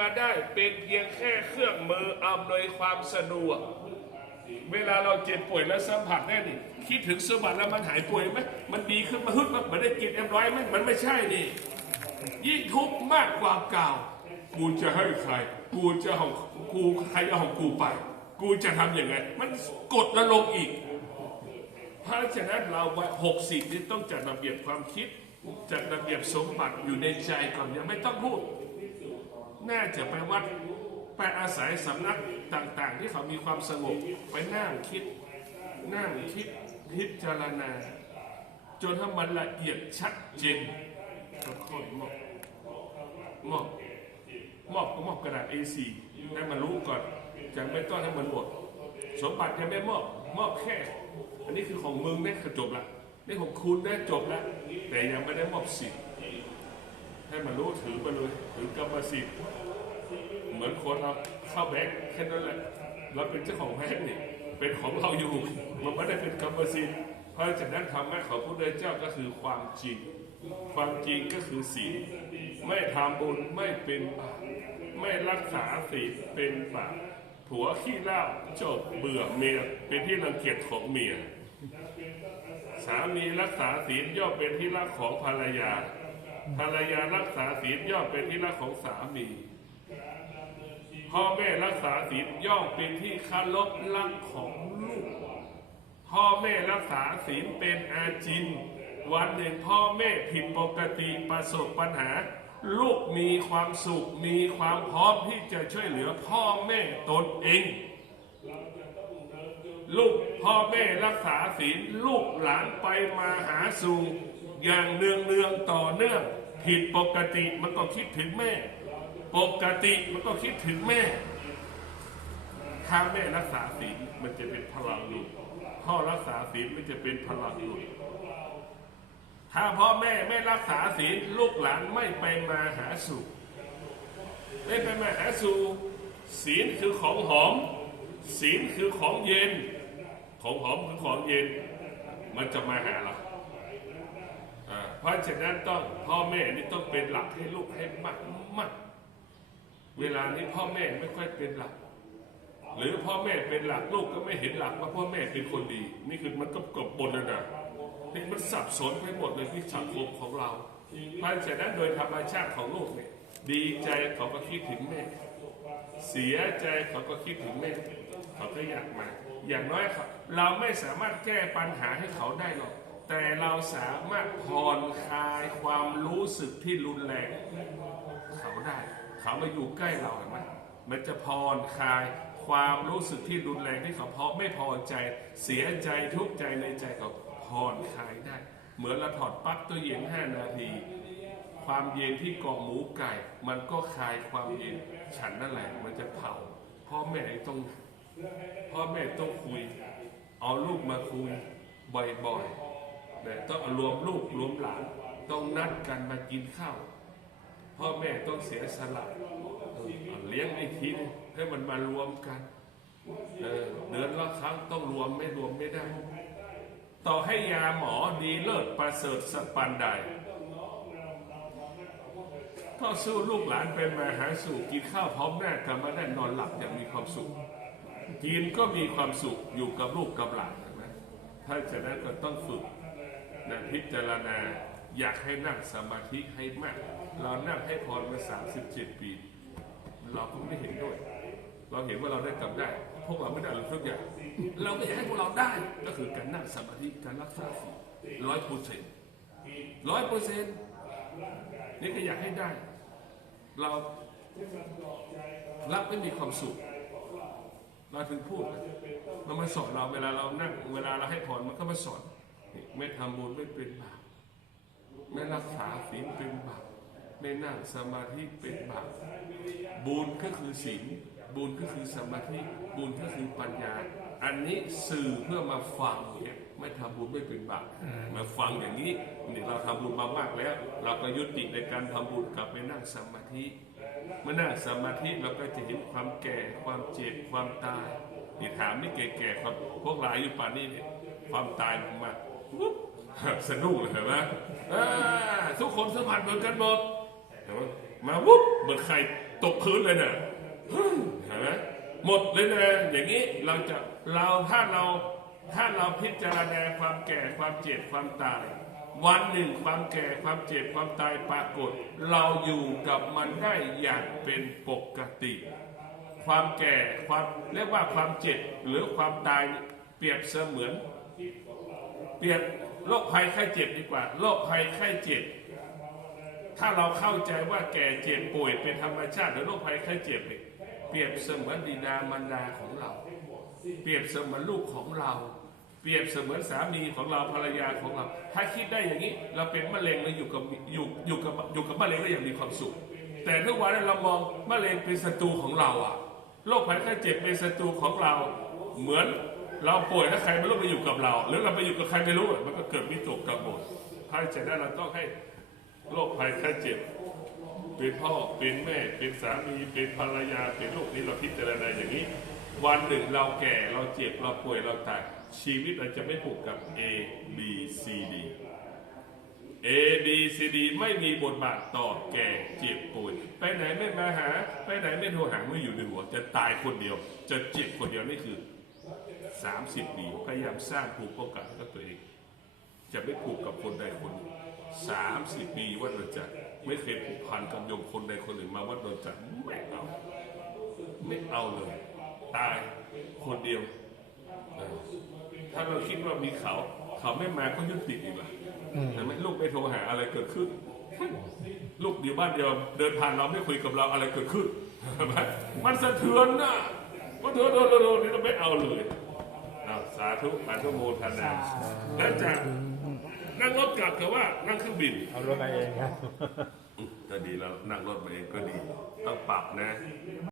มาได้เป็นเพียงแค่เครื่องมืออำนวยความสะดวก เวลาเราเจ็บป่วยแล้วสัมผัสได้นี่คิดถึงสมบัติแล้วมันหายป่วยไหมมันดีขึ้นมาฮึดมันได้กินเอ็มร้อยไหมมันไม่ใช่นี่ ยิ่งทุกข์มากกว่าเก่า กูจะให้ใคร กูจะของกูใครเอาของกูไป กูจะทำยังไง มันกดแล้วลงอีก เพราะฉะนั้นเราวัยหกสิบนี่ต้องจัดระเบียบความคิดจัดระเบียบสมบัติอยู่ในใจก่อนยังไม่ต้องพูด น่าจะไปวัดไปอาศัยสำนักต่าง ๆ ที่เขามีความสงบไปนั่งคิด นั่งคิดพิจารณา จนถ้มันละเอียดชัดเจนก็ค่อยมอบมอบมอบก็มอบกระดาษ A4 ให้มันรู้ก่อนจะไม่ต้องให้มันหมดสมบัติยังไม่มอบมอบแค่ อันนี้คือของมึงเนี่ยคือจบละนี่ของคุณเนี่ยจบละแต่ยังไม่ได้มอบสิทธิ์ ให้มันรู้ถือไปเลยถือกรรมสิทธิ์เหมือนคนเราเข้าแบงค์แค่นั้นแหละเราเป็นเจ้าของแบงค์นี่เป็นของเราอยู่ มันไม่ได้เป็นกรรมสิทธิ์เพราะฉะนั้นธรรมะของพระพุทธเจ้าก็คือความจริง ความจริงก็คือศีลไม่ทำบุญไม่เป็นบาปไม่รักษาศีลเป็นบาปผัวขี้เหล้าจบเบื่อเมียเป็นที่รังเกียจของเมียสามีรักษาศีลย่อมเป็นที่รักของภรรยา ภรรยารักษาศีลย่อมเป็นที่รักของสามีพ่อแม่รักษาศีลย่อมเป็นที่เคารพรักของลูก พ่อแม่รักษาศีลเป็นอาจิน วันหนึ่งพ่อแม่ผิดปกติประสบปัญหา ลูกมีความสุขมีความพร้อมที่จะช่วยเหลือพ่อแม่ตนเอง ลูกพ่อแม่รักษาศีลลูกหลานไปมาหาสู่ อย่างเนืองเนืองๆต่อเนื่อง ผิดปกติมันก็คิดถึงแม่ ปกติมันก็คิดถึงแม่ถ้าแม่รักษาศีลมันจะเป็นพลังลุกพ่อรักษาศีลมันจะเป็นพลังลุกถ้าพ่อแม่ไม่รักษาศีลลูกหลานไม่ไปมาหาสู่ไม่ไปมาหาสู่ศีลคือของหอม ศีลคือของเย็น ของหอมคือของเย็น มันจะมาหาเรา เพราะฉะนั้นต้องพ่อแม่นี่ต้องเป็นหลักให้ลูกให้มากมากเวลานี้พ่อแม่ไม่ค่อยเป็นหลัก หรือพ่อแม่เป็นหลักลูกก็ไม่เห็นหลักว่าพ่อแม่เป็นคนดี นี่คือมันก็กบบนแล้วนะนี่มันสับสนไปหมดเลยที่สังคมของเราเพราะฉะนั้นโดยธรรมชาติของลูกเนี่ยดีใจเขาก็คิดถึงแม่ เสียใจเขาก็คิดถึงแม่ เขาก็อยากมา อย่างน้อยครับ เราไม่สามารถแก้ปัญหาให้เขาได้หรอก แต่เราสามารถผ่อนคลายความรู้สึกที่รุนแรงเขาได้ เขามาอยู่ใกล้เราเห็นไหมมันจะผ่อนคลายความรู้สึกที่รุนแรงที่เขาเพราะไม่พอใจเสียใจทุกข์ใจในใจเขาผ่อนคลายได้ เหมือนเราถอดปลั๊กตัวเย็นห้านาที ความเย็นที่กองหมูไก่ มันก็คลายความเย็นฉันนั่นแหละมันจะเผาพ่อแม่ต้องพ่อแม่ต้องคุย เอาลูกมาคุยบ่อยๆ แต่ต้องรวมลูกรวมหลานต้องนัดกันมากินข้าวพ่อแม่ต้องเสียสละเออเลี้ยงไอ้ทีนให้มันมารวมกันเออเดือนละครั้งต้องรวมไม่รวมไม่ได้ ต่อให้ยาหมอดีเลิศประเสริฐสักปันใดก็สู้ลูกหลานเป็นมาหาสู่กินข้าวพร้อมหน้ากันมาได้นอนหลับอย่างมีความสุขกินก็มีความสุขอยู่กับลูกกับหลานนะถ้าฉะนั้นก็ต้องฝึก นะพิจารณาอยากให้นั่งสมาธิให้มาก เรานั่งให้พรมาสามสิบเจ็ดปี เราก็ไม่เห็นด้วย เราเห็นว่าเราได้กลับได้พวกเราไม่ได้อะไรทุกอย่างเราไม่อยากให้พวกเราได้ก็คือการนั่งสมาธิการรักษาศีลร้อยเปอร์เซ็นต์ร้อยเปอร์เซ็นต์นี่ก็อยากให้ได้ เรารับไม่มีความสุขเราถึงพูดมันมาสอนเราเวลาเรานั่งเวลาเราให้พรมันก็มาสอน ไม่ทำบุญไม่เป็นบาปไม่รักษาศีลเป็นบาปไม่นั่งสมาธิเป็นบาปบุญก็คือศีลบุญก็คือสมาธิบุญก็คือปัญญา อันนี้สื่อเพื่อมาฟังเนี่ยไม่ทำบุญไม่เป็นบาปมาฟังอย่างนี้นี่เราทำบุญมามากแล้ว เราก็ยุติในการทำบุญกลับไปนั่งสมาธิเมื่อนั่งสมาธิเราก็จะเห็นความแก่ความเจ็บความตายนี่ถามนี่แก่ๆครับพวกหลายอยู่ป่านนี้เนี่ยความตายมันมา ปุ๊บสนุกเลยเห็นไหมทุกคนสัมผัสเหมือนกันหมดเห็นไหมมาวุ๊บเหมือนใครตกพื้นเลยนะเห็นไหมหมดเลยนะอย่างนี้เราจะเราถ้าเราถ้าเราพิจารณาความแก่ความเจ็บความตาย วันหนึ่งความแก่ความเจ็บความตายปรากฏ เราอยู่กับมันได้อย่างเป็นปกติ ความแก่ความเรียกว่าความเจ็บหรือความตายเปรียบเสมือน เปรียบโรคภัยไข้เจ็บดีกว่าโรคภัยไข้เจ็บ ถ้าเราเข้าใจว่าแก่เจ็บป่วยเป็นธรรมชาติหรือโรคภัยไข้เจ็บเปรียบเสมือนบิดามารดาของเรา เปรียบเสมือนลูกของเรา เปรียบเสมือนสามีของเราภรรยาของเรา ถ้าคิดได้อย่างนี้ เราเป็นมะเร็งเราอยู่กับอยู่อยู่กับอยู่กับมะเร็งก็ยังมีความสุข แต่ทุกวันนี้เรามองมะเร็งเป็นศัตรูของเราอะโรคภัยไข้เจ็บเป็นศัตรูของเราเหมือน เราป่วยแล้วใครไม่รู้ไปอยู่กับเรา หรือเราไปอยู่กับใครไม่รู้มันก็เกิดวิตกกังวลถ้าจะได้เราต้องให้โรคภัยไข้เจ็บเป็นพ่อเป็นแม่เป็นสามีเป็นภรรยาเป็นลูกนี่เราพิจารณาอย่างนี้ วันหนึ่งเราแก่เราเจ็บเราป่วยเราตายชีวิตเราจะไม่ผูกกับ A B C D A B C D ไม่มีบทบาทต่อแก่เจ็บป่วยไปไหนไม่มาหา ไปไหนไม่โทรหาไม่อยู่ในหัวจะตายคนเดียว จะเจ็บคนเดียวนี่คือ 30 ปีพยายามสร้างภูมิคุ้มกันให้กับตัวเอง จะไม่ผูกกับคนใดคนหนึ่งสามสิบปีวัดนนจักรไม่เคยผูกพันกับโยมคนใดคนหนึ่งมาวัดนนจักรไม่เอาไม่เอาเลย ตายคนเดียวเออถ้าเราคิดว่ามีเขา เขาไม่มาก็ยุติอีกละแต่ไม่ลูกไม่โทรหาอะไรเกิดขึ้น ลูกอยู่บ้านเดียวเดินผ่านเราไม่คุยกับเราอะไรเกิดขึ้นเห็นไหมมันสะเทือนนะว่าเธอโดนโดนนี่เราไม่เอาเลย อ้าวสาธุอนุโมทนาแล้วจากนั่งรถกลับกับว่านั่งเครื่องบินเอารถมาเองครับอืมก็ดีแล้วนั่งรถมาเองก็ดี ต้องปรับนะ